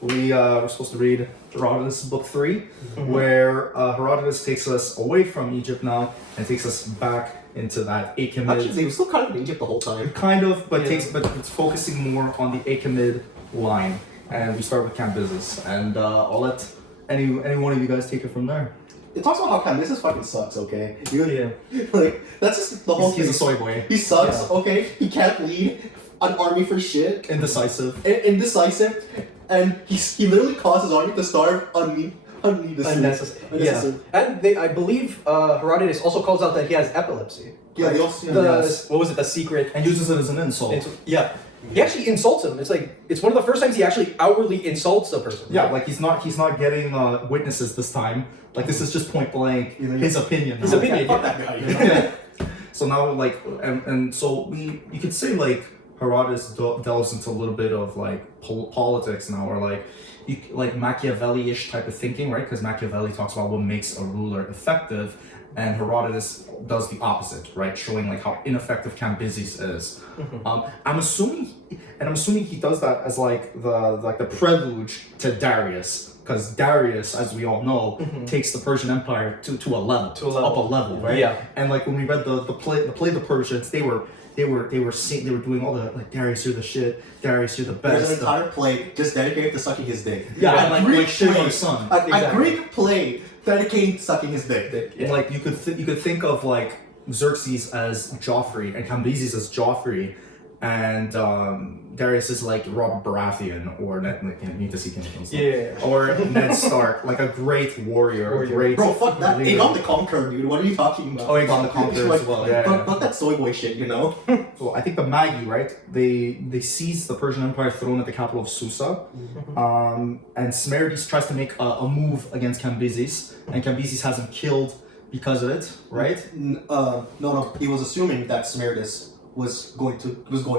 we're supposed to read Herodotus book 3, where Herodotus takes us away from Egypt now and takes us back into that Achaemenid. Actually, they were still kind of in Egypt the whole time. Kind of, but it's focusing more on the Achaemenid line. And we start with Cambyses, and I'll let any one of you guys take it from there. It talks about how Cambyses fucking sucks, okay? Yeah. Like, that's just the whole thing. He's a soy boy. He sucks, okay? He can't lead an army for shit. Indecisive. Indecisive. And he literally caused his army to starve unnecessary. Yeah. And I believe Herodotus also calls out that he has epilepsy. Yeah, they also... What was it? The secret. And uses it as an insult. Yeah. He actually insults him. It's like it's one of the first times he actually outwardly insults a person. Yeah, like he's not getting witnesses this time. Like this is just point blank his opinion. His opinion. Fuck that guy. Yeah. So now like and so you could say like Herodotus delves into a little bit of like politics now, or like Machiavelli-ish type of thinking, right? Because Machiavelli talks about what makes a ruler effective, and Herodotus does the opposite, right? Showing like how ineffective Cambyses is. I'm assuming he does that as like the prelude to Darius, because Darius, as we all know, takes the Persian Empire to a level, up a level, right? Yeah. And like when we read the play of the Persians, they were doing all the like, Darius, you're the shit, Darius, you're the best. There's an entire play just dedicated to sucking his dick. Yeah, and like shit on play, his son. A Greek play dedicated to sucking his dick. And like you could think of like Xerxes as Joffrey and Cambyses as Joffrey, and Darius is like Robert Baratheon or Ned. Need to see King or Ned Stark, like a great warrior, great. Bro, fuck that. leader. Aegon the Conqueror, dude. What are you talking about? Oh, Aegon the Conqueror as well. Fuck that soy boy shit, you know. So I think the Magi, right? They seize the Persian Empire throne at the capital of Susa, and Smerdis tries to make a move against Cambyses, and Cambyses has him killed because of it, right? No. He was assuming that Smerdis was going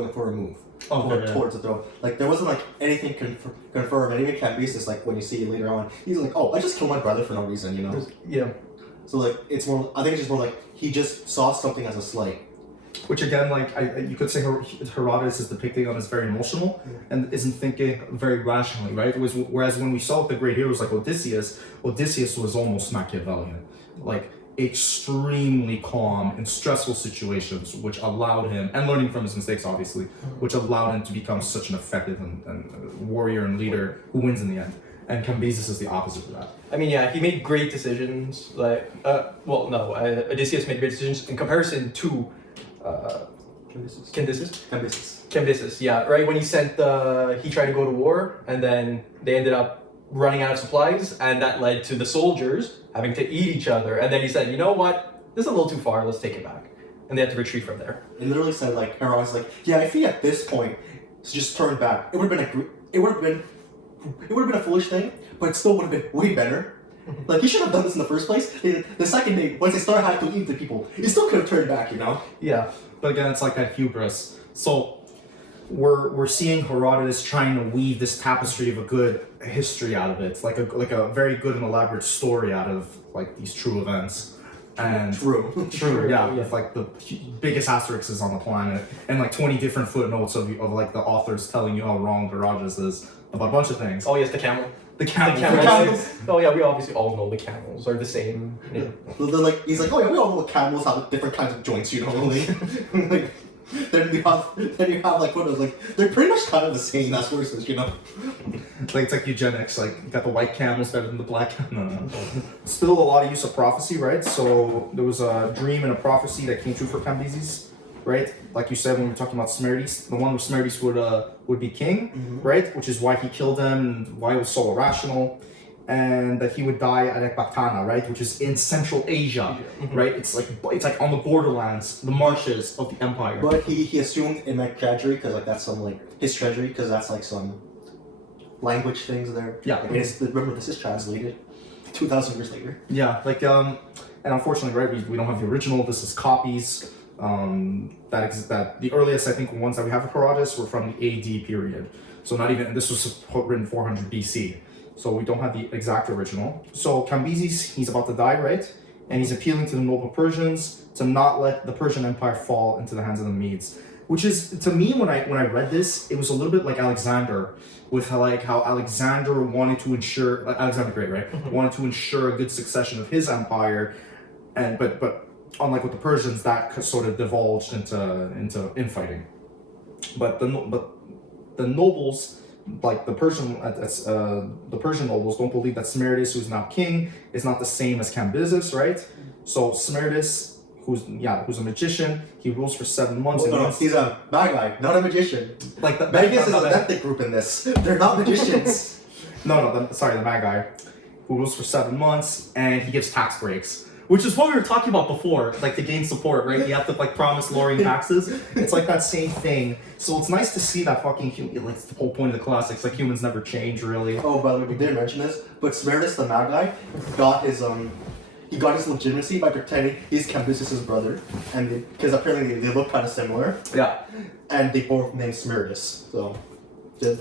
for a move towards the throne. Like there wasn't like anything confirmed. And even Cambyses, like when you see it later on, he's like, "Oh, I just killed my brother for no reason," you know. Yeah. So like it's more. I think it's just more like he just saw something as a slight. Which again, like you could say Herodotus is depicting on as very emotional and isn't thinking very rationally, right? Whereas when we saw the great heroes like Odysseus was almost Machiavellian, like extremely calm in stressful situations, which allowed him, and learning from his mistakes obviously, which allowed him to become such an effective and warrior and leader who wins in the end. And Cambyses is the opposite of that. I mean, yeah, he made great decisions. Like, Odysseus made great decisions in comparison to Cambyses, yeah, right? When he tried to go to war, and then they ended up running out of supplies, and that led to the soldiers having to eat each other. And then he said, you know what? This is a little too far, let's take it back. And they had to retreat from there. It literally said like, Herodotus like, yeah, if he at this point just turned back, it would have been a foolish thing, but it still would have been way better. Like, he should have done this in the first place. The second day, once they started having to eat the people, he still could have turned back, you know? Yeah. But again, it's like that hubris. So we're seeing Herodotus trying to weave this tapestry of a good history out of it. It's like a very good and elaborate story out of like these true events. And True, yeah, with like the biggest asterisks on the planet, and like 20 different footnotes of like the authors telling you how wrong Herodotus is about a bunch of things. Oh yes, the camel. The camels. camels. Oh yeah, we obviously all know the camels are the same. Yeah. They're like, he's like, oh yeah, we all know camels have different kinds of joints, you know, like, then you have like photos, like, they're pretty much kind of the same, that's what it is, you know? Like, it's like eugenics, like, you got the white camels better than the black camels. No. Still a lot of use of prophecy, right? So there was a dream and a prophecy that came true for Cambyses, right? Like you said when we were talking about Smerdis, the one where Smerdis would be king, right? Which is why he killed them and why it was so irrational. And that he would die at Ecbatana, right, which is in Central Asia, right? It's like on the borderlands, the marshes of the empire. But he assumed it meant treasury because like that's some like his treasury because that's like some language things there. Yeah. Like, remember this is translated 2,000 years later. Yeah, like and unfortunately, right, we don't have the original. This is copies. That the earliest I think ones that we have of Herodotus were from the AD period. So not even, this was written 400 BC. So we don't have the exact original. So Cambyses, he's about to die, right? And he's appealing to the noble Persians to not let the Persian Empire fall into the hands of the Medes, which is to me when I read this, it was a little bit like Alexander, with how Alexander wanted to ensure Alexander the Great, right? Wanted to ensure a good succession of his empire, and but unlike with the Persians, that sort of divulged into infighting. But the nobles, like the Persian nobles, don't believe that Smerdis, who's now king, is not the same as Cambyses, right? So Smerdis, who's a magician, he rules for 7 months. Well, no, he's a bad guy, not a magician. Like the Vegas is an ethnic group in this. They're not magicians. the bad guy, who rules for 7 months, and he gives tax breaks. Which is what we were talking about before, like to gain support, right? You have to like promise lowering taxes. It's like that same thing. So it's nice to see that fucking like the whole point of the classics. Like humans never change, really. Oh, by the way, we didn't mention this, but Smerdis, the mad guy, got his legitimacy by pretending he's Cambyses' brother, and because apparently they look kind of similar. Yeah. And they both named Smerdis. So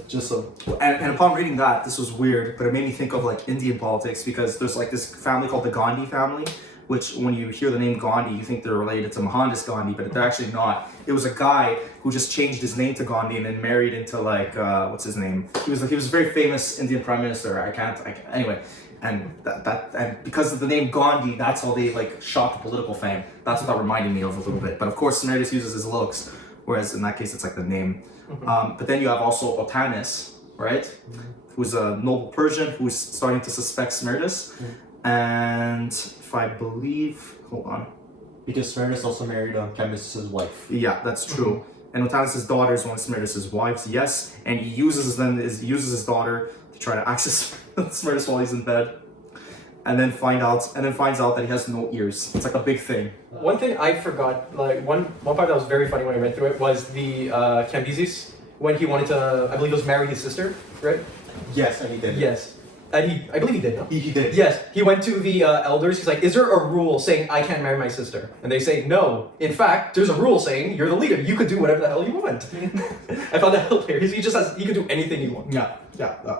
just so. And upon reading that, this was weird, but it made me think of like Indian politics, because there's like this family called the Gandhi family, which when you hear the name Gandhi, you think they're related to Mohandas Gandhi, but they're actually not. It was a guy who just changed his name to Gandhi and then married into like, what's his name? He was a very famous Indian prime minister. Anyway. And and because of the name Gandhi, that's how they like shot the political fame. That's what that reminded me of a little bit. But of course, Smerdis uses his looks, whereas in that case, it's like the name. But then you have also Otanis, right? Who's a noble Persian who's starting to suspect Smerdis. And if I believe, hold on. Because Smerdis also married Cambyses' wife. Yeah, that's true. And Otanis' daughter is one of Smerdis' wives, yes. And he uses his daughter to try to access Smerdis while he's in bed. And then finds out that he has no ears. It's like a big thing. One thing I forgot, like one part that was very funny when I read through it was the Cambyses, when he wanted to, I believe it was marry his sister, right? Yes, and he did. Yes. And I believe he did, no? He did. Yes, he went to the elders. He's like, is there a rule saying I can't marry my sister? And they say, no. In fact, there's a rule saying you're the leader. You could do whatever the hell you want. I found that hilarious. He could do anything you want. Yeah.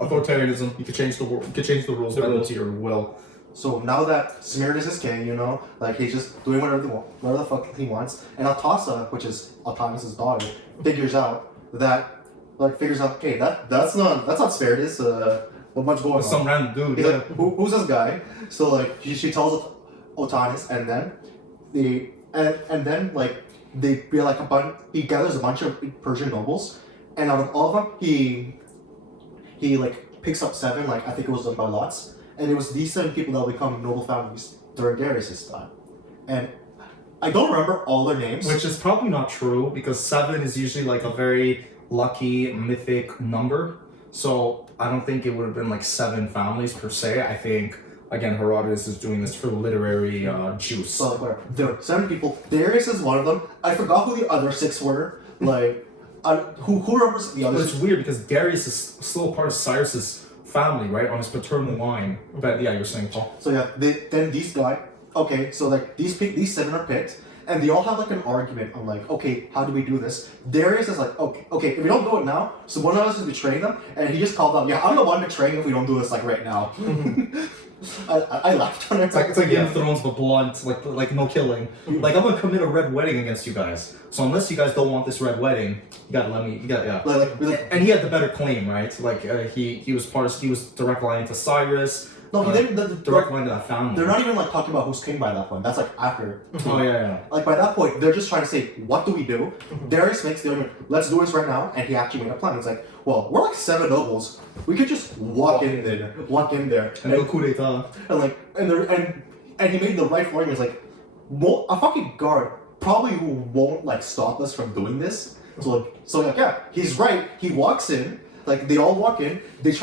Authoritarianism. You could change the rules to your will. So now that Smerdis is king, like he's just doing whatever the fuck he wants. And Altasa, which is Altanis' daughter, figures out, okay, that's not Smerdis. What much going on? Some random dude. He's like, who's this guy? So like she tells Otanis, and then they be like he gathers a bunch of Persian nobles, and out of all of them, he like picks up 7. Like I think it was done by lots, and it was these 7 people that will become noble families during Darius' time, and I don't remember all their names. Which is probably not true, because 7 is usually like a very lucky mythic number. So I don't think it would have been like 7 families per se. I think, again, Herodotus is doing this for literary juice. So whatever. There are 7 people. Darius is one of them. I forgot who the other 6 were. Like, who remembers the other? But it's weird because Darius is still part of Cyrus's family, right, on his paternal line. But yeah, you're saying, Paul. So yeah, then these guys. Okay, so like these 7 are picked. And they all have like an argument on like, okay, how do we do this? Darius is like, okay, if we don't do it now, so one of us is betraying them, and he just called out, yeah, I'm the one betraying if we don't do this like right now. I laughed on it. It's like Game of Thrones, but blunt, like no killing. Like I'm gonna commit a red wedding against you guys. So unless you guys don't want this red wedding, you gotta let me. And he had the better claim, right? Like he was direct line to Cyrus. No, he didn't. Direct line to that family. They're not even like talking about who's king by that point. That's like after. Oh yeah. Like by that point, they're just trying to say, what do we do? Darius makes the argument, let's do this right now, and he actually made a plan. It's like, well, we're like 7 nobles. We could just walk in there, and do a coup d'etat. And he made the right argument. It's like, a fucking guard probably won't like stop us from doing this. So yeah, he's right. He walks in. Like they all walk in, they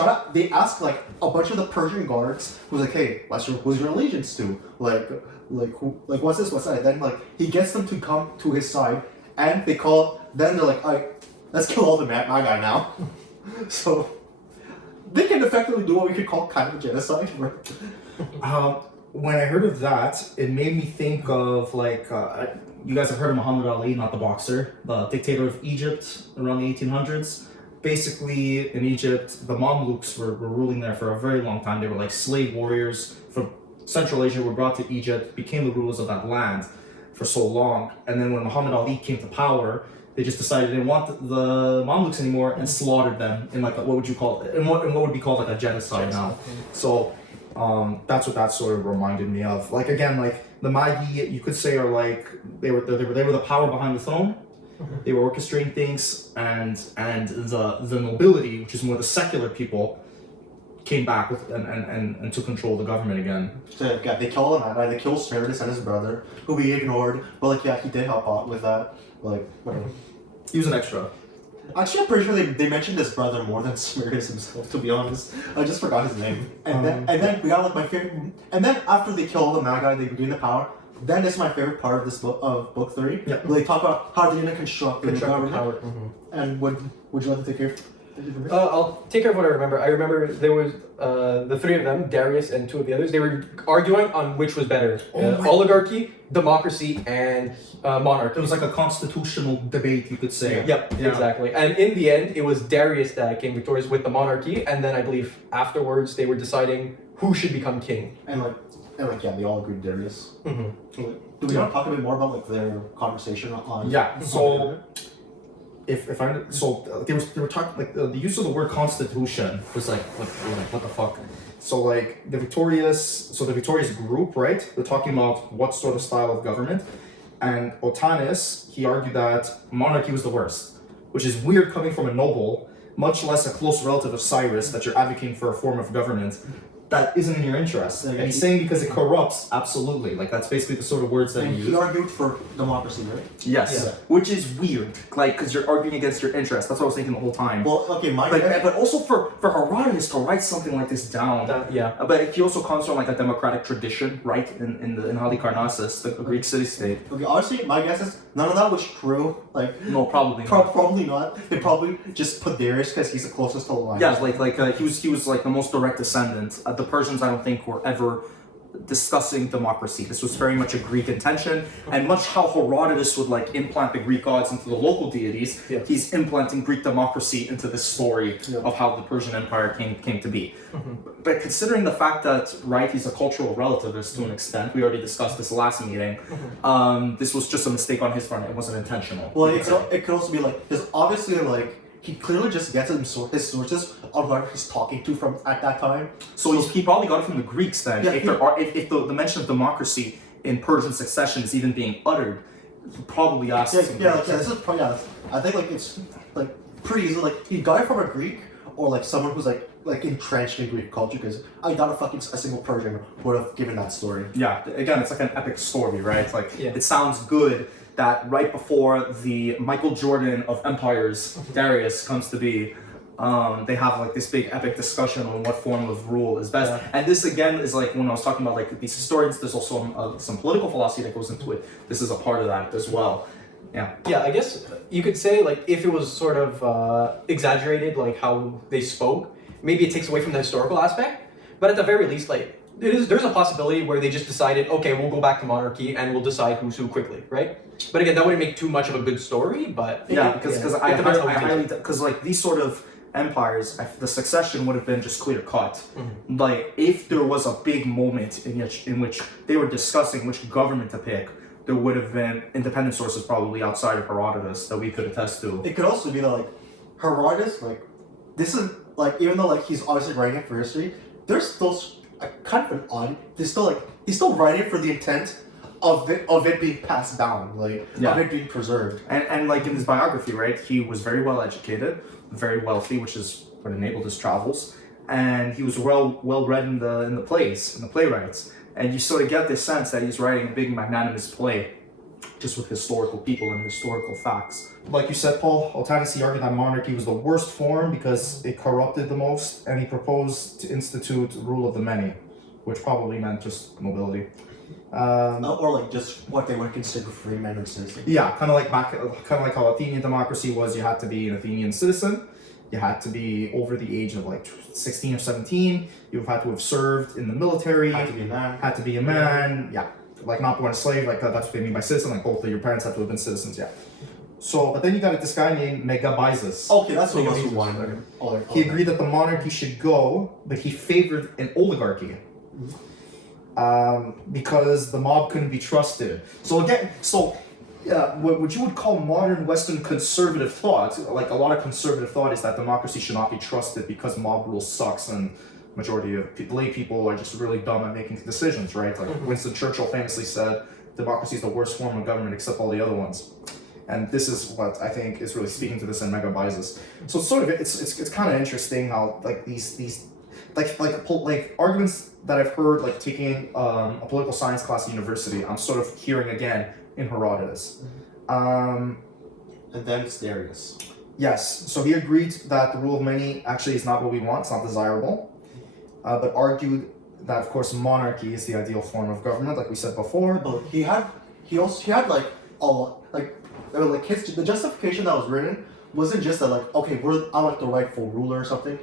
ask like a bunch of the Persian guards who's like, hey, who's your allegiance to? Like what's this, what's that? Then like he gets them to come to his side, and they're like, all right, let's kill all the mad guy now. So they can effectively do what we could call kind of a genocide. When I heard of that, it made me think of like you guys have heard of Muhammad Ali, not the boxer, the dictator of Egypt around the 1800s. Basically, in Egypt, the Mamluks were ruling there for a very long time. They were like slave warriors from Central Asia, were brought to Egypt, became the rulers of that land for so long. And then when Muhammad Ali came to power, They just decided they didn't want the Mamluks anymore and slaughtered them in like what would you call it? In what would be called like a genocide now. So that's what that sort of reminded me of. Like again, like the Magi, you could say are like they were the power behind the throne. They were orchestrating things, and the nobility, which is more the secular people, came back with and took control of the government again. So yeah, they kill the Magi, they kill Herodotus and his brother, who we ignored. But like yeah, he did help out with that. But, like whatever. He was an extra. Actually, I'm pretty sure they mentioned his brother more than Herodotus himself. To be honest, I just forgot his name. And then we got like my favorite. And then after they kill all the Magi, they regain the power. Then is my favorite part of this book of book 3. Yep. Where they talk about how they're gonna construct the government. power. And would you like to take care? I'll take care of what I remember. I remember there was the 3 of them, Darius and 2 of the others. They were arguing on which was better: oligarchy, democracy, and monarchy. It was like a constitutional debate, you could say. Yep, Yeah. exactly. And in the end, it was Darius that came victorious with the monarchy, and then I believe afterwards they were deciding who should become king. And yeah, they all agreed Darius. Mm-hmm. Do we want to talk a bit more about like their conversation on? Yeah. So if I they were talking like the use of the word constitution was like what the fuck. So like the victorious group, right? They're talking about what sort of style of government, and Otanis, he argued that monarchy was the worst, which is weird coming from a noble, much less a close relative of Cyrus, that you're advocating for a form of government that isn't in your interest. And he's saying because it corrupts, absolutely. Like that's basically the sort of words that And he he used. argued for democracy, right? Yes, Yeah. which is weird, like because you're arguing against your interest. That's what I was thinking the whole time. Well, okay, But also for Herodotus to write something like this down. But he also comes from like a democratic tradition, right? In Halicarnassus, the Greek city-state. Okay, honestly, my guess is none of that was true. Like, No, probably not. probably not. They probably just put Darius because he's the closest to the line. Yeah, he was like the most direct descendant. The Persians, I don't think, were ever discussing democracy. This was very much a Greek intention, and much how Herodotus would like implant the Greek gods into the local deities. Yeah. He's implanting Greek democracy into this story of how the Persian Empire came to be. But considering the fact that he's a cultural relativist to an extent, we already discussed this last meeting. This was just a mistake on his part. It wasn't intentional. Well, it could also be like, because obviously, like, he clearly just gets his sources of what he's talking to from at that time. So he probably got it from the Greeks then. Yeah, if the mention of democracy in Persian succession is even being uttered, he probably asked. This is probably I think like it's like pretty easy. Like he got it from a Greek or like someone who's like entrenched in Greek culture. Because I doubt a single Persian would have given that story. Yeah, again, it's like an epic story, right? It's like Yeah. it sounds good that right before the Michael Jordan of empires, Darius, comes to be, they have like this big epic discussion on what form of rule is best. Yeah. And this again is like when I was talking about like these historians, there's also some political philosophy that goes into it. This is a part of that as well. Yeah. Yeah, I guess you could say like if it was sort of exaggerated, like how they spoke, maybe it takes away from the historical aspect. But at the very least, like there's a possibility where they just decided, okay, we'll go back to monarchy and we'll decide who's who quickly, right? But again, that wouldn't make too much of a good story. But Yeah, because like these sort of empires, the succession would have been just clear cut. Like if there was a big moment in which they were discussing which government to pick, there would have been independent sources probably outside of Herodotus that we could attest to. It could also be that like Herodotus, like this is like even though like he's obviously writing it for history, there's still kind of an odd. He's still writing for the intent of it being passed down, like of it being preserved. And like in his biography, right, he was very well educated, very wealthy, which is what enabled his travels, and he was well read in the plays, in the playwrights, and you sort of get this sense that he's writing a big magnanimous play, just with historical people and historical facts. Like you said, Paul, Otanis argued that monarchy was the worst form because it corrupted the most, and he proposed to institute rule of the many, which probably meant just nobility. Or like just what they would consider free men or citizens. Yeah, kind of like how Athenian democracy was. You had to be an Athenian citizen. You had to be over the age of like 16 or 17. You had to have served in the military. Had to be a man. Had to be a man. Yeah, like not born a slave. Like that's what they mean by citizen. Like both of your parents had to have been citizens. Yeah. So, but then you got this guy named Megabyzus. Okay, that's what he wanted. He agreed that the monarchy should go, but he favored an oligarchy. Because the mob couldn't be trusted. So again, what you would call modern Western conservative thought. Like a lot of conservative thought is that democracy should not be trusted because mob rule sucks and majority of lay people are just really dumb at making decisions, right? Like Winston Churchill famously said, democracy is the worst form of government except all the other ones. And this is what I think is really speaking to this in Mega Biases. So it's sort of it's kind of interesting how like these like arguments that I've heard like taking a political science class at university, I'm sort of hearing again in Herodotus. And then it's Darius. Yes, so he agreed that the rule of many actually is not what we want, it's not desirable, but argued that of course monarchy is the ideal form of government, like we said before. But he had like the justification that was written wasn't just that like, okay, I'm like the rightful ruler or something.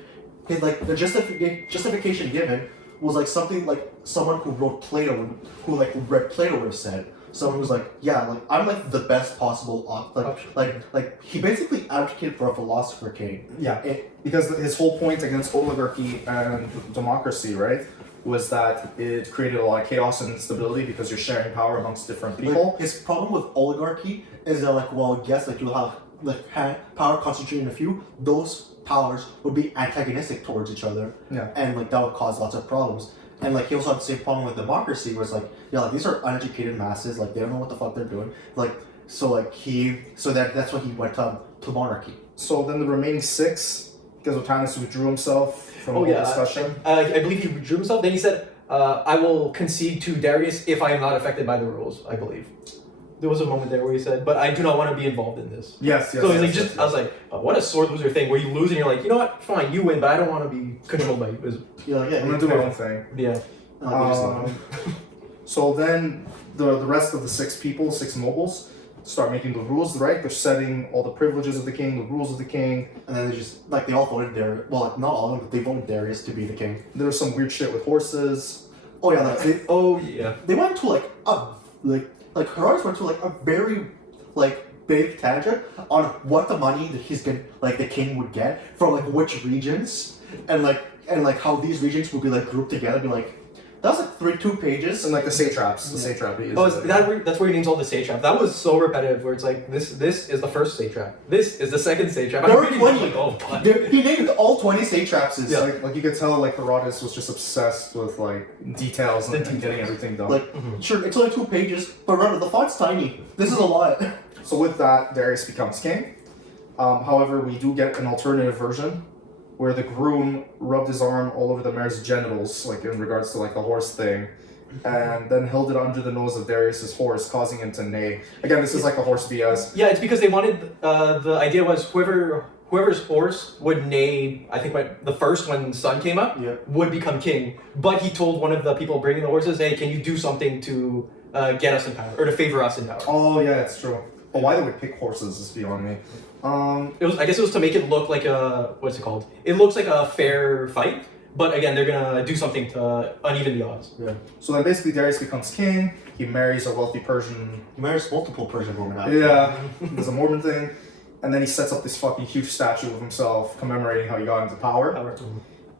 His like the justification given was like something like someone who wrote Plato, who like read Plato would have said. Someone who's like, yeah, like I'm like the best possible like he basically advocated for a philosopher king. Yeah, because his whole point against oligarchy and democracy, right, was that it created a lot of chaos and instability because you're sharing power amongst different people. Like, his problem with oligarchy is that like, well, yes, like you'll have like power concentrated in a few, those powers would be antagonistic towards each other. Yeah. And like that would cause lots of problems. And like he also had the same problem with democracy, where it's like, yeah, like these are uneducated masses, like they don't know what the fuck they're doing. Like that's why he went to monarchy. So then the remaining 6, because Otanus withdrew himself from the discussion. I believe he withdrew himself. Then he said, I will concede to Darius if I am not affected by the rules, I believe. There was a moment there where he said, but I do not want to be involved in this. Yes. So he's like, I was like, what a sore loser thing where you lose and you're like, you know what, fine, you win, but I don't want to be controlled by you. Yeah, I'm gonna do my own thing. Yeah. So then the rest of the 6 nobles, start making the rules, right? They're setting all the privileges of the king, the rules of the king. And then they just, like, they all voted Darius. Well, like, not all of them, but they voted Darius to be the king. There was some weird shit with horses. Oh, yeah, like, yeah. They went to, like Herodotus went to, like, a very, like, big tangent on what the money that the king would get from, like, which regions. And how these regions would be, like, grouped together, be like, that was like 2 pages. And like the satraps, the satrap. That's where he names all the satraps. That was so repetitive. Where it's like this is the first satrap. This is the second satrap. There were 20. Like, oh, fuck. He named all 20 satraps. Yeah, like you could tell, like Herodotus was just obsessed with like details and getting everything done. Like, sure, it's only 2 pages, but remember the font's tiny. This is a lot. So with that, Darius becomes king. However, we do get an alternative version, where the groom rubbed his arm all over the mare's genitals, like in regards to like the horse thing, and then held it under the nose of Darius's horse, causing him to neigh. Again, this is like a horse BS. Yeah, it's because they wanted, the idea was whoever's horse would neigh, I think the first when the sun came up, would become king. But he told one of the people bringing the horses, hey, can you do something to get us in power, or to favor us in power? Oh yeah, it's true. But why they would pick horses is beyond me. I guess it was to make it look like what's it called? It looks like a fair fight, but again, they're gonna do something to uneven the odds. Yeah. So then basically Darius becomes king, he marries a wealthy Persian. He marries multiple Persian women. Yeah, there's a Mormon thing. And then he sets up this fucking huge statue of himself commemorating how he got into power.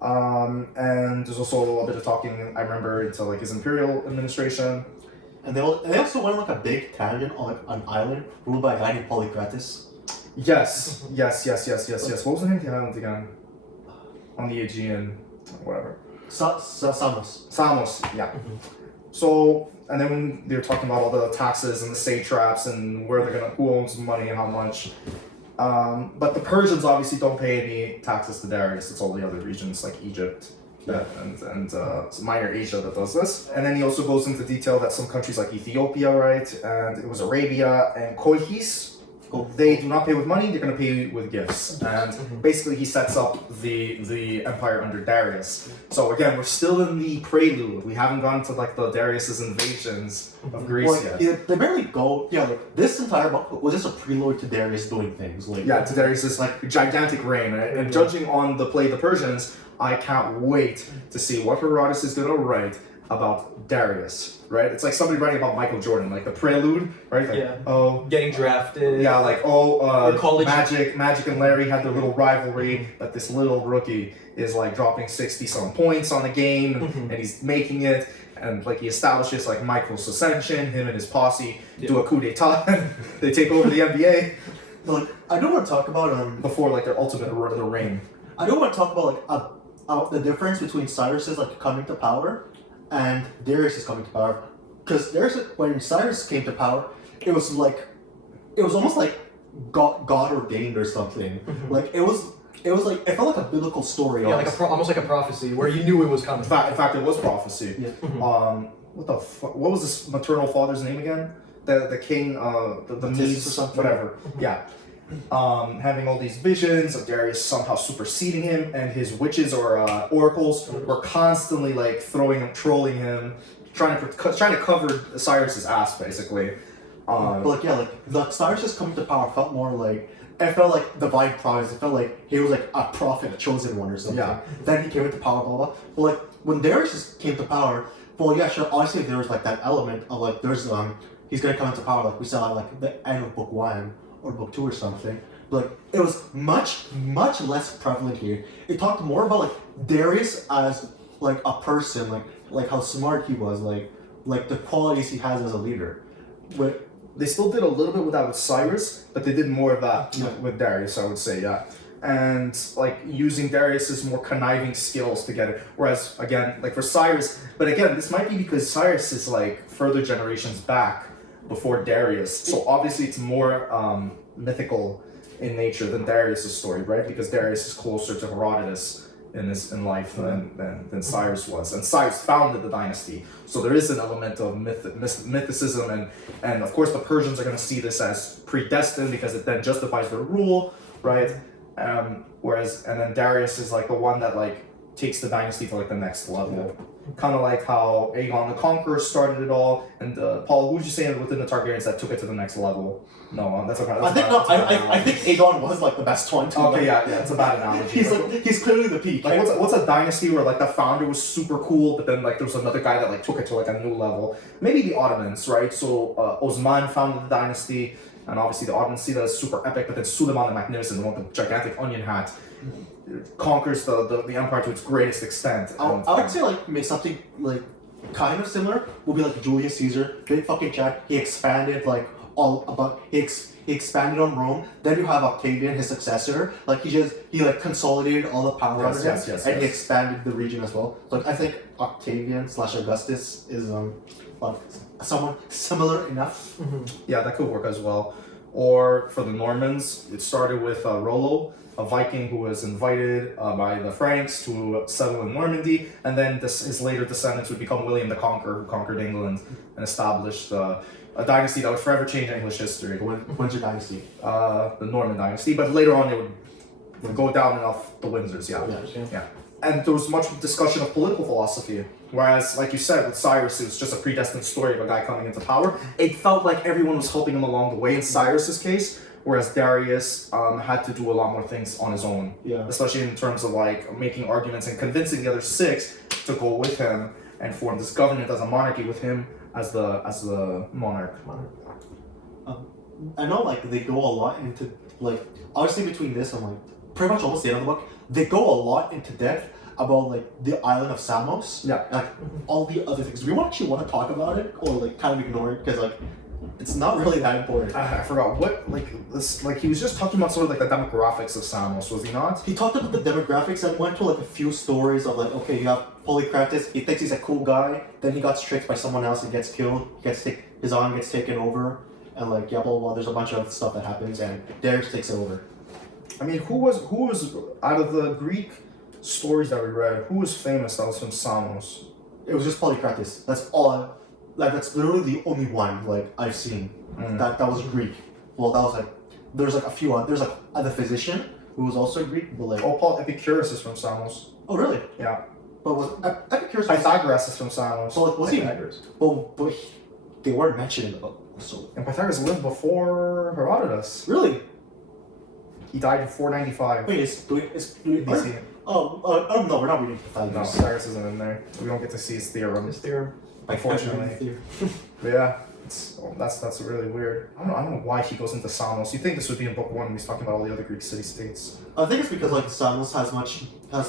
And there's also a little bit of talking, I remember, into like his imperial administration. And they also went on like a big tangent on like an island ruled by a guy named Polycrates. Yes. What was the name of the island again? On the Aegean, whatever. Samos, yeah. So, and then when they were talking about all the taxes and the satraps and who owns money and how much. But the Persians obviously don't pay any taxes to Darius. It's all the other regions like Egypt and Minor Asia that does this. And then he also goes into detail that some countries like Ethiopia, right, and it was Arabia and Colchis, they do not pay with money, they're going to pay with gifts. And basically he sets up the empire under Darius. So again, we're still in the prelude. We haven't gone to like the Darius's invasions of Greece yet. Yeah, they barely go. Yeah, like this entire book was just a prelude to Darius doing things. Like to Darius's like gigantic reign. Right? And judging on the play of the Persians, I can't wait to see what Herodotus is going to write about Darius, right? It's like somebody writing about Michael Jordan, like the prelude, right? Like, getting drafted. Yeah, like college. Magic and Larry had their little rivalry, but this little rookie is like dropping 60 some points on a game and he's making it. and like he establishes like Michael's ascension. Him and his posse do a coup d'état. And they take over the NBA But like, I do want to talk about before like their ultimate their reign. I do want to talk about like the difference between Cyrus's like coming to power and Darius's coming to power. Because when Cyrus came to power, it was almost like God ordained or something. Like it was like it felt like a biblical story. Yeah, like almost like a prophecy where you knew it was coming. In fact, it was prophecy. Yeah. What the fuck? What was this maternal father's name again? The king, the Medes or something. whatever. Yeah. Having all these visions of Darius somehow superseding him, and his witches or oracles were constantly like trolling him, trying to cover Cyrus's ass basically. But like yeah, like the Cyrus's coming to power felt more like it felt like divine providence. It felt like he was like a prophet, a chosen one or something. Yeah. Then he came into power, blah blah. But like when Darius came to power, well yeah, sure. Obviously there was like that element of like there's he's gonna come into power like we saw like the end of book 1 or book 2 or something. But like it was much less prevalent here. It talked more about like Darius as like a person, like how smart he was, like the qualities he has as a leader. But They still did a little bit with that with Cyrus, but they did more of that Yeah. with Darius, I would say, yeah. And like using Darius's more conniving skills to get it. Whereas again, like for Cyrus, but again, this might be because Cyrus is like further generations back before Darius. So obviously it's more mythical in nature than Darius's story, right? Because Darius is closer to Herodotus in life than Cyrus was, and Cyrus founded the dynasty, so there is an element of mythicism, and of course the Persians are going to see this as predestined because it then justifies their rule, right? And then Darius is like the one that like takes the dynasty to like the next level, kind of like how Aegon the Conqueror started it all, and Paul, who would you say within the Targaryens that took it to the next level? No, that's okay. I think Aegon was like the best one too. Okay, yeah, it's a bad analogy. He's clearly the peak. Like what's a dynasty where like the founder was super cool, but then like there was another guy that like took it to like a new level? Maybe the Ottomans, right? So Osman founded the dynasty, and obviously the Ottomans see that as super epic. But then Suleiman the Magnificent, the one with the gigantic onion hat, conquers the empire to its greatest extent. I would say like make something like kind of similar would be like Julius Caesar, big fucking chat. He expanded like he expanded on Rome. Then you have Octavian, his successor. Like he like consolidated all the power under him, and he expanded the region as well. So like, I think Octavian / Augustus is like someone similar enough. Yeah, that could work as well. Or for the Normans, it started with Rollo, a Viking who was invited by the Franks to settle in Normandy, and then his later descendants would become William the Conqueror, who conquered England and established a dynasty that would forever change English history. Windsor Dynasty. The Norman dynasty, but later on it would go down and off the Windsors, yeah. And there was much discussion of political philosophy, whereas, like you said, with Cyrus, it was just a predestined story of a guy coming into power. It felt like everyone was helping him along the way in Cyrus's case, whereas Darius had to do a lot more things on his own, especially in terms of like making arguments and convincing the other 6 to go with him and form this government as a monarchy with him as the monarch. I know like they go a lot into like obviously between this and like pretty much almost the end of the book, they go a lot into depth about like the island of Samos. Yeah. Like all the other things. Do we actually want to talk about it or like kind of ignore it because like it's not really that important. I forgot what he was just talking about sort of like the demographics of Samos, was he not? He talked about the demographics and went to like a few stories of like, okay, you have Polycrates, he thinks he's a cool guy, then he got tricked by someone else and gets killed, his arm gets taken over, and like yeah, blah blah blah, there's a bunch of stuff that happens and Darius takes it over. I mean, who was out of the Greek stories that we read, who was famous that was from Samos? It was just Polycrates. That's all. That's literally the only one like I've seen that was Greek. Well, that was like there's like a few. There's like the physician who was also Greek, but like Paul Epicurus is from Samos. Oh really? Yeah. But was Epicurus? Pythagoras is from Samos. So like was Pythagoras. They weren't mentioned in the book. So and Pythagoras lived before Herodotus. Really? He died in 495. Wait, is BC. Oh no, we're not reading No, Pythagoras. Pythagoras isn't in there. We don't get to see his theorem. This theorem. Unfortunately. But yeah. That's really weird. I don't know why he goes into Samos. You think this would be in book one when he's talking about all the other Greek city-states? I think it's because like Samos has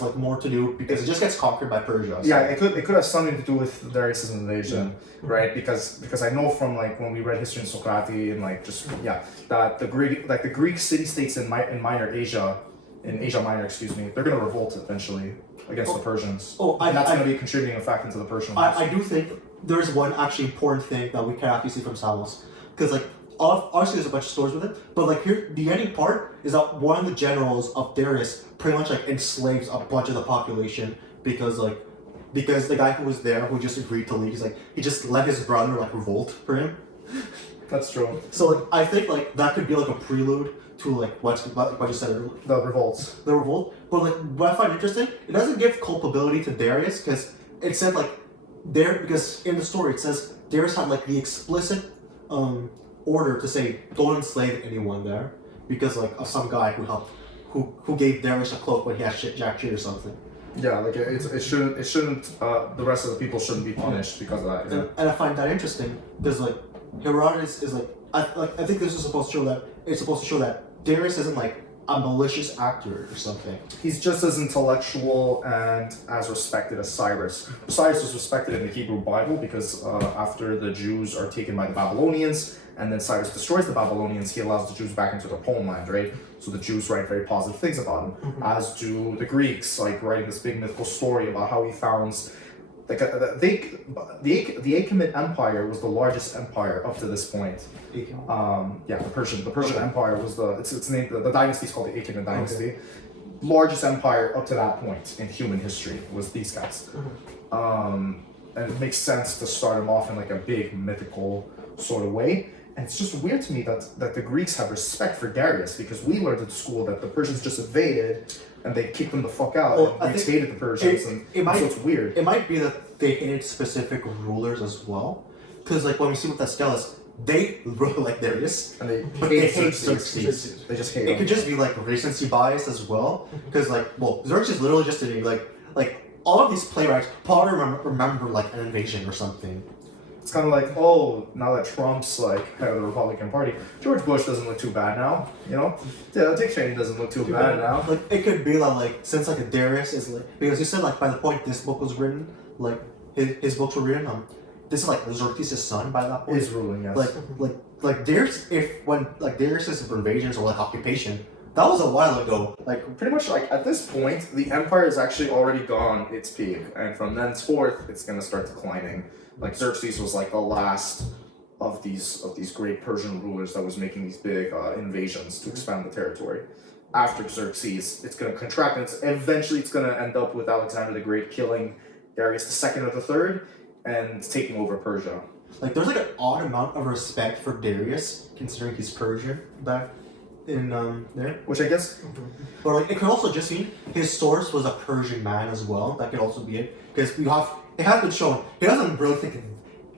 like more to do because it just gets conquered by Persia. So. Yeah, it could have something to do with Darius' invasion, right? Because I know from like when we read history in Socrates and like just that the Greek city-states in Minor Asia, in Asia Minor, they're gonna revolt eventually against the Persians. And that's gonna be a contributing effect into the Persian Wars. I do think there's one actually important thing that we can actually see from Samos, because like obviously there's a bunch of stories with it, but like here the ending part is that one of the generals of Darius pretty much like enslaves a bunch of the population because the guy who was there who just agreed to leave, he just let his brother like revolt for him. That's true. So like I think like that could be like a prelude to like what you said earlier. The revolts. The revolt. But like what I find interesting, it doesn't give culpability to Darius because it said like because in the story it says Darius had like the explicit order to say don't enslave anyone there because like of some guy who gave Darius a cloak when he had jack shit or something. Yeah, like it shouldn't the rest of the people shouldn't be punished because of that. Yeah. And I find that interesting because like Herodotus is like I think this is supposed to show that Darius isn't like a malicious actor or something. He's just as intellectual and as respected as Cyrus. Cyrus was respected in the Hebrew Bible because after the Jews are taken by the Babylonians, and then Cyrus destroys the Babylonians, he allows the Jews back into their homeland, right? So the Jews write very positive things about him, as do the Greeks, like writing this big mythical story about how he founds. Like the Achaemenid Empire was the largest empire up to this point. The Persian Empire was it's named the dynasty is called the Achaemenid dynasty. Okay. Largest empire up to that point in human history was these guys. And it makes sense to start them off in like a big mythical sort of way. And it's just weird to me that the Greeks have respect for Darius because we learned at school that the Persians just invaded and they kicked them the fuck out. Well, and Greeks hated the Persians, so it's weird. It might be that they hated specific rulers as well, because like when we see with Aeschylus, they rule like Darius, and they hate Xerxes. They just hate. It could just be like recency bias as well, because Xerxes literally just did like all of these playwrights probably remember like an invasion or something. It's kind of like, now that Trump's like head of the Republican Party, George Bush doesn't look too bad now, you know? Yeah, Dick Cheney doesn't look too bad now. Like, it could be like since like Darius is like, because you said like by the point this book was written, like his books were written, this is like Xerxes' son by that point. Is ruling, yes. Like Darius, when Darius' invasions or like occupation, that was a while ago. Like pretty much like at this point, the empire is actually already gone its peak, and from thenceforth, it's gonna start declining. Like Xerxes was like the last of these great Persian rulers that was making these big invasions to expand the territory. After Xerxes, it's going to contract, and eventually it's going to end up with Alexander the Great killing Darius II or the Third and taking over Persia. Like there's like an odd amount of respect for Darius considering he's Persian back in there, which I guess. Or like it could also just mean his source was a Persian man as well. That could also be it because it has been shown he doesn't really think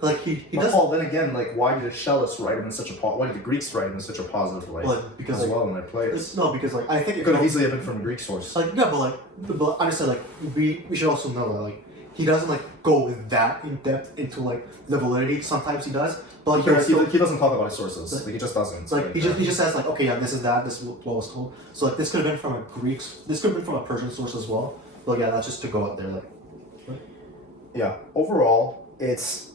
like he does. Well, then again, like why did Aeschylus write him in such a why did the Greeks write him in such a positive light? Well, because as well in their plays. No, because like I think it could have easily been from a Greek source. Like yeah, but I just said like we should also know that like he doesn't like go with that in depth into like the validity. Sometimes he does, but like, he doesn't talk about his sources. Like he just doesn't. Like he just says like okay, yeah, this is that. This is what was told. So like this could have been from a Greek. This could have been from a Persian source as well. But yeah, that's just to go out there like. Yeah. Overall, it's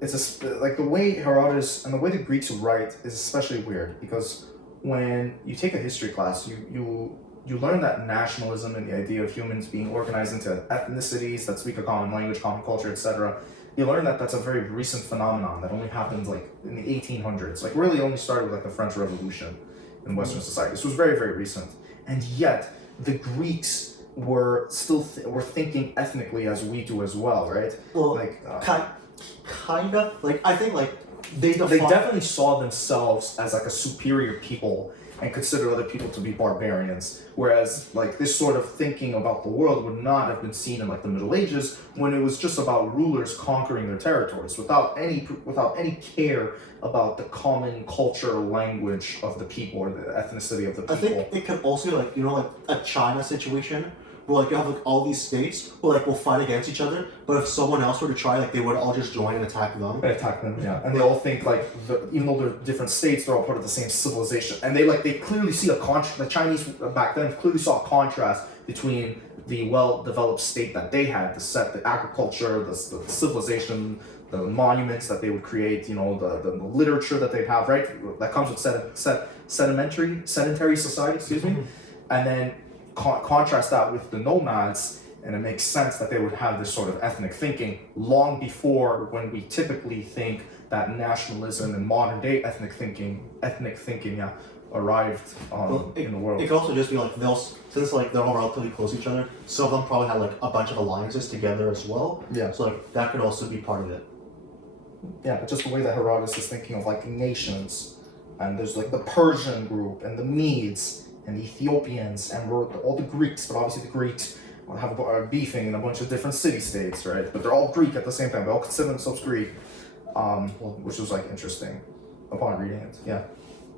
like the way Herodotus and the way the Greeks write is especially weird because when you take a history class, you learn that nationalism and the idea of humans being organized into ethnicities that speak a common language, common culture, etc. You learn that that's a very recent phenomenon that only happened like in the 1800s. Like really only started with like the French Revolution in Western society. This was very, very recent, and yet the Greeks were still were thinking ethnically as we do as well, right? Well, like kind of like I think like they definitely saw themselves as like a superior people and considered other people to be barbarians, whereas like this sort of thinking about the world would not have been seen in like the Middle Ages when it was just about rulers conquering their territories without any care about the common culture or language of the people or the ethnicity of the people. I think it could also like like a China situation where like you have like all these states who like will fight against each other, but if someone else were to try, like they would all just join and attack them. They attack them, yeah, and they all think like even though they're different states, they're all part of the same civilization, and they clearly see a contrast. The Chinese back then clearly saw a contrast between the well-developed state that they had, the agriculture, the civilization, the monuments that they would create, you know, the literature that they'd have, right? That comes with sedentary society, excuse me, and then contrast that with the nomads, and it makes sense that they would have this sort of ethnic thinking long before when we typically think that nationalism and modern day ethnic thinking, arrived in the world. It could also just be like since like they're all relatively close to each other, some of them probably had like a bunch of alliances together as well. Yeah. So like that could also be part of it. Yeah, but just the way that Herodotus is thinking of like nations, and there's like the Persian group and the Medes and the Ethiopians and all the Greeks, but obviously the Greeks are beefing in a bunch of different city-states, right? But they're all Greek at the same time. They all consider themselves Greek, which was like interesting upon reading it. Yeah.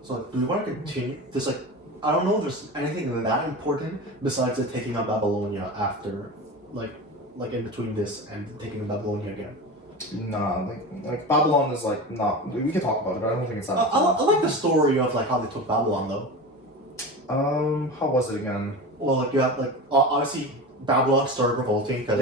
So do we want to continue this? Like, I don't know if there's anything that important besides the taking of Babylonia after, like in between this and taking of Babylonia again. Nah, like Babylon is like not. We can talk about it, but I don't think it's that. I like the story of like how they took Babylon though. How was it again? Well, like you have like obviously Babylon started revolting because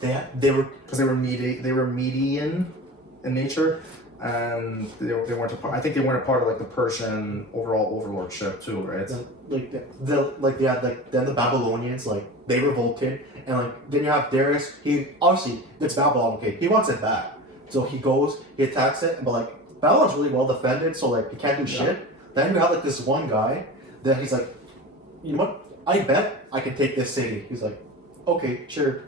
they were Median in nature, and they weren't a part. I think they weren't a part of like the Persian overall overlordship too, right? Then the Babylonians like they revolted, and like then you have Darius. He obviously it's Babylon. Okay, he wants it back, so he goes, he attacks it, but like Babylon's really well defended, so like he can't do shit. Then you have like this one guy that he's like, you know what? I bet I can take this city. He's like, okay, sure.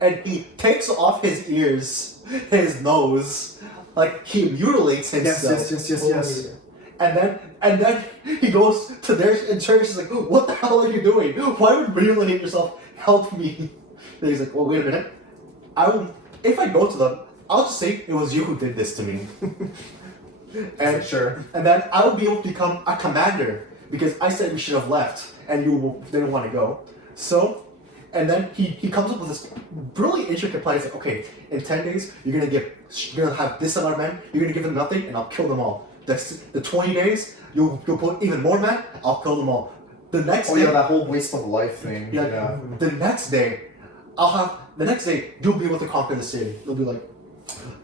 And he takes off his ears, his nose, like he mutilates himself. Yes. And then he goes to their and Darius is like, what the hell are you doing? Why would mutilate yourself help me? And he's like, well, wait a minute. If I go to them, I'll just say it was you who did this to me. And sure. And then I will be able to become a commander because I said we should have left and you didn't want to go. So, and then he comes up with this really intricate plan. He's like, okay, in 10 days you're gonna have this amount of men. You're gonna give them nothing, and I'll kill them all. The 20 days you'll put even more men. I'll kill them all. The next day, that whole waste of life thing. Yeah. The next day you'll be able to conquer the city. You'll be like,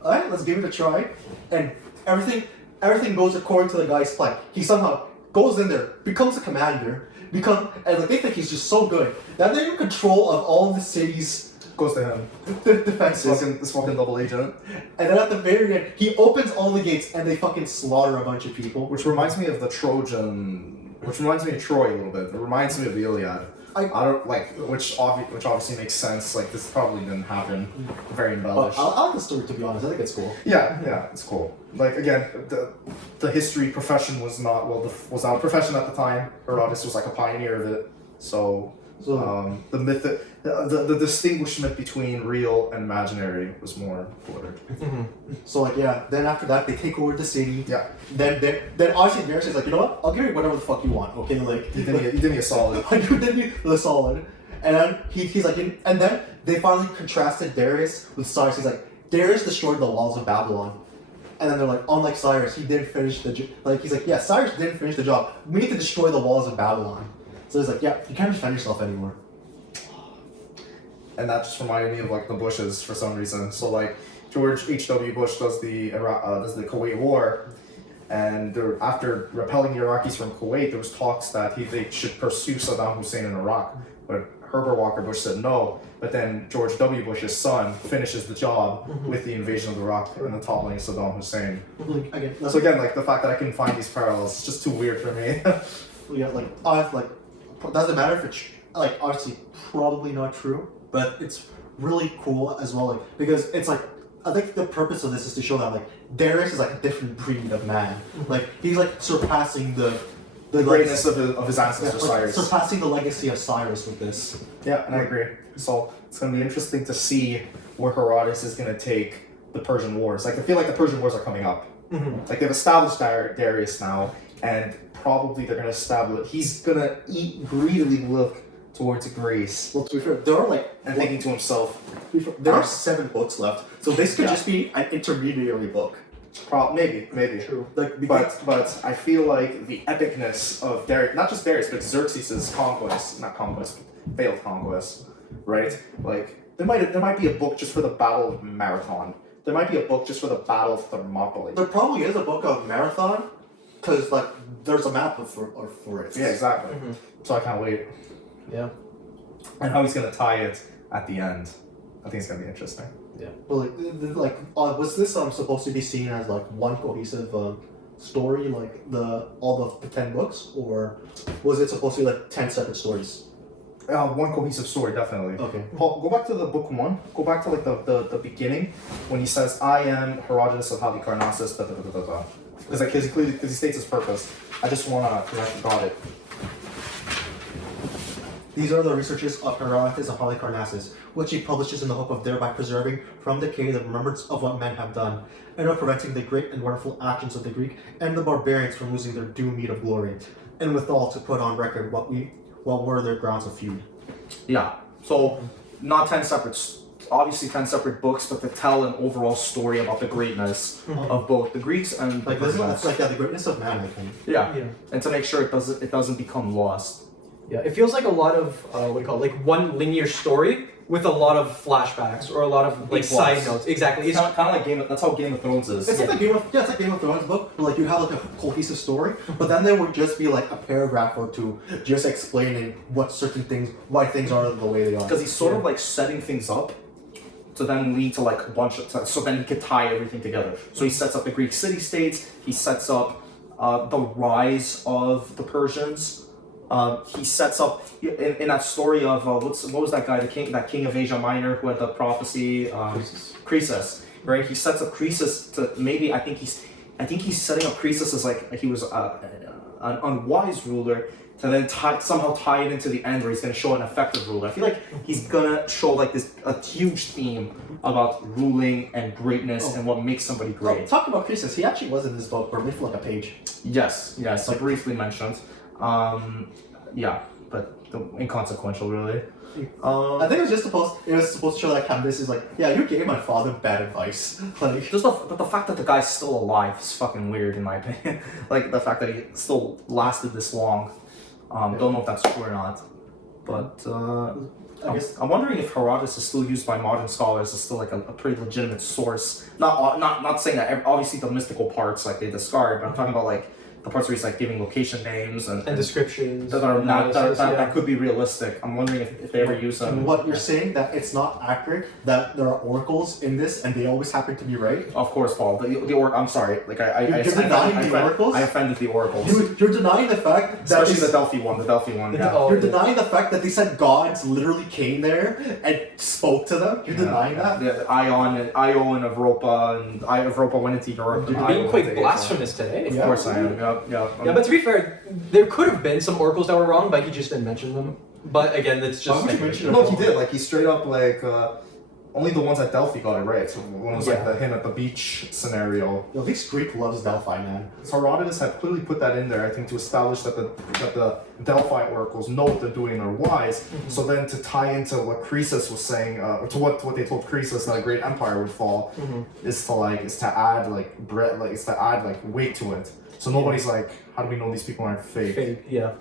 all right, let's give it a try, and everything goes according to the guy's plan. He somehow goes in there, becomes a commander, and like they think he's just so good that they're in control of all the city's Goes to him. defenses. This fucking double agent. And then at the very end, he opens all the gates and they fucking slaughter a bunch of people. Which reminds me of the Trojan. Which reminds me of Troy a little bit. It reminds me of the Iliad. I don't like, which obviously makes sense. Like this probably didn't happen. Very embellished. I like the story, to be honest. I think it's cool. Yeah, it's cool. Like again, the history profession was not a profession at the time. Herodotus was like a pioneer of it. So the myth, the distinguishment between real and imaginary was more important. So like then after that they take over the city. Yeah. Then obviously Darius is like, you know what? I'll give you whatever the fuck you want. Okay, like You did me a solid. you did me the solid. And then he's like, and then they finally contrasted Darius with Cyrus. He's like, Darius destroyed the walls of Babylon. And then they're like, unlike Cyrus, he didn't finish the he's like, yeah, Cyrus didn't finish the job. We need to destroy the walls of Babylon. So he's like, yeah, you can't defend yourself anymore. And that just reminded me of like the Bushes for some reason. So like George H.W. Bush does the Kuwait War, and after repelling the Iraqis from Kuwait, there was talks that they should pursue Saddam Hussein in Iraq, but Herbert Walker Bush said no. But then George W. Bush's son finishes the job with the invasion of Iraq and the toppling of Saddam Hussein. So again, like the fact that I can find these parallels is just too weird for me. Doesn't matter if it's like obviously probably not true, but it's really cool as well, like because it's like I think the purpose of this is to show that like Darius is like a different breed of man. Like he's like surpassing the greatness of his ancestor Cyrus. Surpassing the legacy of Cyrus with this. Yeah, and I agree. So it's gonna be interesting to see where Herodotus is gonna take the Persian Wars. Like I feel like the Persian Wars are coming up. Like they've established Darius now, and probably they're gonna establish. He's gonna eat greedily look towards Greece Well, to be fair, there are like and thinking to himself, there are 7 books left, so this could Yeah. just be an intermediary book. maybe. True. Like, because But I feel like the epicness of Darius, not just Darius, but Xerxes' failed conquest, right? Like there might be a book just for the Battle of Marathon. There might be a book just for the Battle of Thermopylae. there probably is a book of Marathon, because like there's a map for it. Yeah, exactly. So I can't wait. Yeah. And how he's gonna tie it at the end. I think it's gonna be interesting. But was this supposed to be seen as like one cohesive story, like all the 10 books, or was it supposed to be like 10 separate stories? One cohesive story, definitely. Okay. Paul, go back to the book 1. Go back to like the beginning when he says, "I am Herodotus of Halicarnassus." Because he states his purpose. I just wanna got it. These are the researches of Herodotus of Halicarnassus, which he publishes in the hope of thereby preserving from decay the remembrance of what men have done, and of preventing the great and wonderful actions of the Greek and the barbarians from losing their due meed of glory, and withal to put on record what were their grounds of feud. Yeah. So not 10 separate, obviously 10 separate books, but to tell an overall story about the greatness of both the Greeks and Like the this is Persians. like the greatness of man, I think. Yeah. Yeah. And to make sure it doesn't become lost. Yeah, it feels like a lot of what do you call it? Like one linear story with a lot of flashbacks or a lot of like Big side plots. notes. Exactly. It's It's kind of like that's how Game of Thrones is. It's like it's like Game of Thrones book, where like you have like a cohesive story, but then there would just be like a paragraph or two just explaining why things are the way they are. Because he's sort of like setting things up to then lead to like a bunch of so then he could tie everything together. So he sets up the Greek city-states, he sets up the rise of the Persians. He sets up in that story of what was that guy, that king of Asia Minor who had the prophecy, Croesus, right? He sets up Croesus to maybe I think he's setting up Croesus as like he was an unwise ruler to then somehow tie it into the end where he's going to show an effective ruler. I feel like he's gonna show like a huge theme about ruling and greatness and what makes somebody great. Well, talking about Croesus, he actually was in this book, but only for like a page. Yes, like briefly mentioned. Yeah, but inconsequential, really. I think it was supposed to show like how this is like, yeah, you gave my father bad advice. Like, But the fact that the guy's still alive is fucking weird in my opinion. Like the fact that he still lasted this long. Don't know if that's true or not. But I guess I'm wondering if Herodotus is still used by modern scholars as still like a pretty legitimate source. Not saying that obviously the mystical parts like they discard, but I'm talking about like the parts where he's like giving location names and descriptions that could be realistic. I'm wondering if they ever use them. what you're saying that it's not accurate, that there are oracles in this and they always happen to be right. Of course, Paul. I'm sorry. Like You're denying the oracles? I offended the oracles. You're denying the fact that Especially the Delphi one. Yeah. Oh, you're denying the fact that they said gods literally came there and spoke to them. You're denying that. Io and Europa went into Europe. You're and being Io quite went to Asia. blasphemous today. Of course I am. Yeah. Yeah, but to be fair, there could have been some oracles that were wrong, but he just didn't mention them. But again, that's just Why would you speculation. mention No, he did. Like he straight up like only the ones at Delphi got it right. So one was like him at the beach scenario. Yo, this Greek loves Delphi, man. So Herodotus had clearly put that in there, I think, to establish that the Delphi oracles know what they're doing and are wise. So then to tie into what Croesus was saying, to what they told Croesus that a great empire would fall, is to add weight to it. So nobody's like, how do we know these people aren't fake? Fake, yeah.